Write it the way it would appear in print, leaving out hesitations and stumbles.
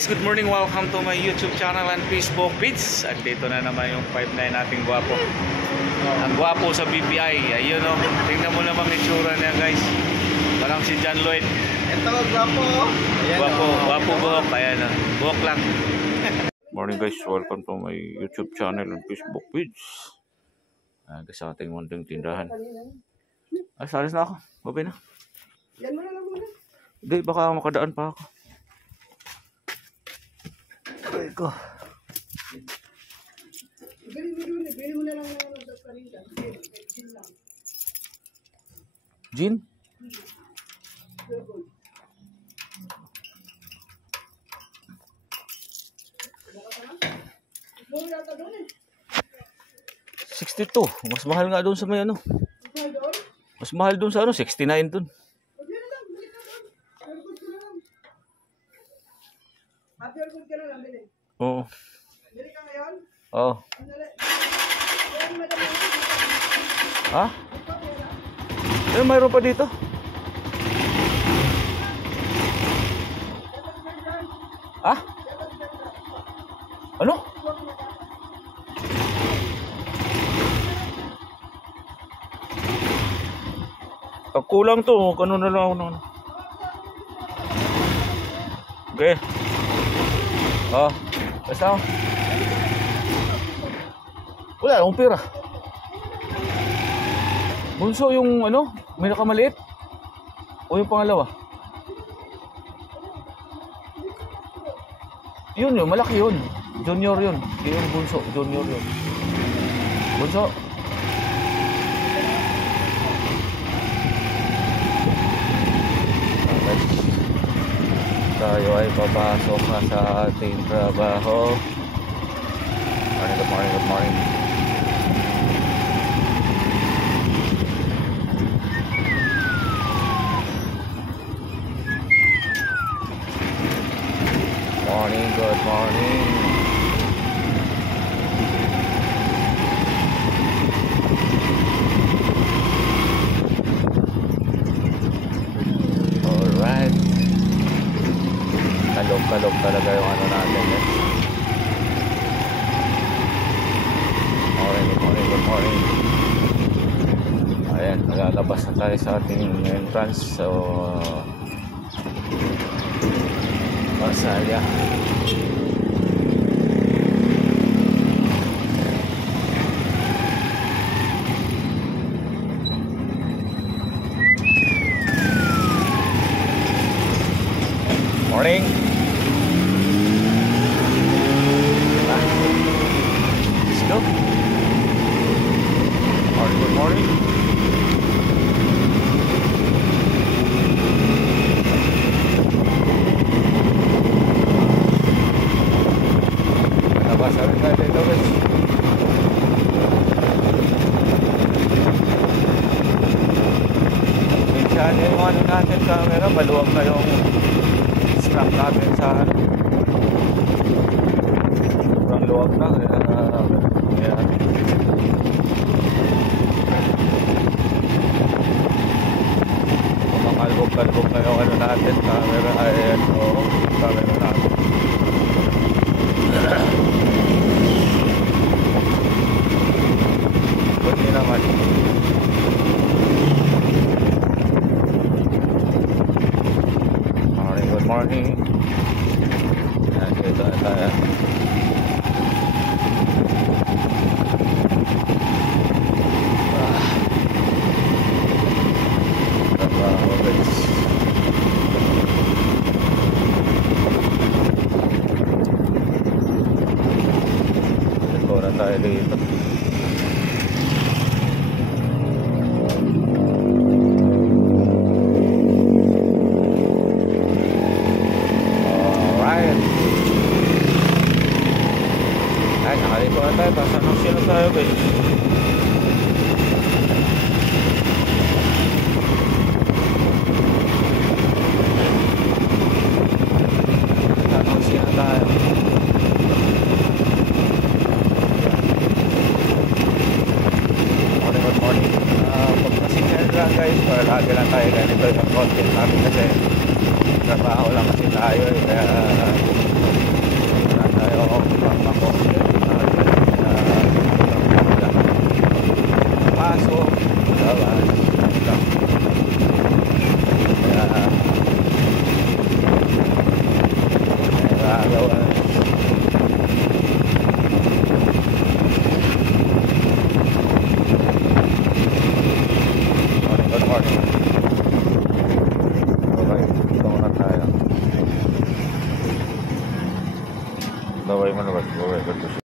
Guys, good morning. Welcome to my YouTube channel and Facebook page. At dito na naman yung 5'9 nating gwapo. Ang gwapo sa BPI. Ayun o. Tingnan mo naman yung tsura niya, guys. Parang si John Lloyd. Ito, gwapo. Gwapo, gwapo buhok. Ayan o. Buhok lang. Morning guys, welcome to my YouTube channel and Facebook page. Guys, ating munting tindahan. Salis na ako. Babay na. Yan mo na lang muna. Hindi, baka makadaan pa ako. Ay ko. Bili mo na lang ng parinda. Gin? $62. Mas mahal nga doon sa may ano. Mas mahal doon sa ano, 69 doon. Oo. Bili ka ngayon? Oo. Ha? Eh, mayroon pa dito. Ha? Ano? Pag kulang to, ano na lang ako na. Okay. Oh, basta. Wala akong pera. Bunso yung ano, may nakamaliit? O yung pangalawa? Yun, malaki yun. Junior yun. Yung bunso, junior yun. Bunso. Tayo ay papasok na sa ating trabaho. Good morning, good morning. Morning, good morning. Alright. Kalog talaga yung ano natin eh. Good morning. Ayan, nalalabas na tayo sa ating entrance. So Masalya. Morning. Let's go. Good morning. Nabasa rin natin ito guys. Minsan yung ano natin camera, maluwag na yung strap natin sa ano. Sobrang luwag na. Ayan. Kalbog na yung ano natin, camera, ayan, oo, camera natin. Buti naman. Morning, good morning. Ayan, dito na tayo. Tayo dito. Alright. Ay, nakalipo na tayo. Pasanong sino tayo guys.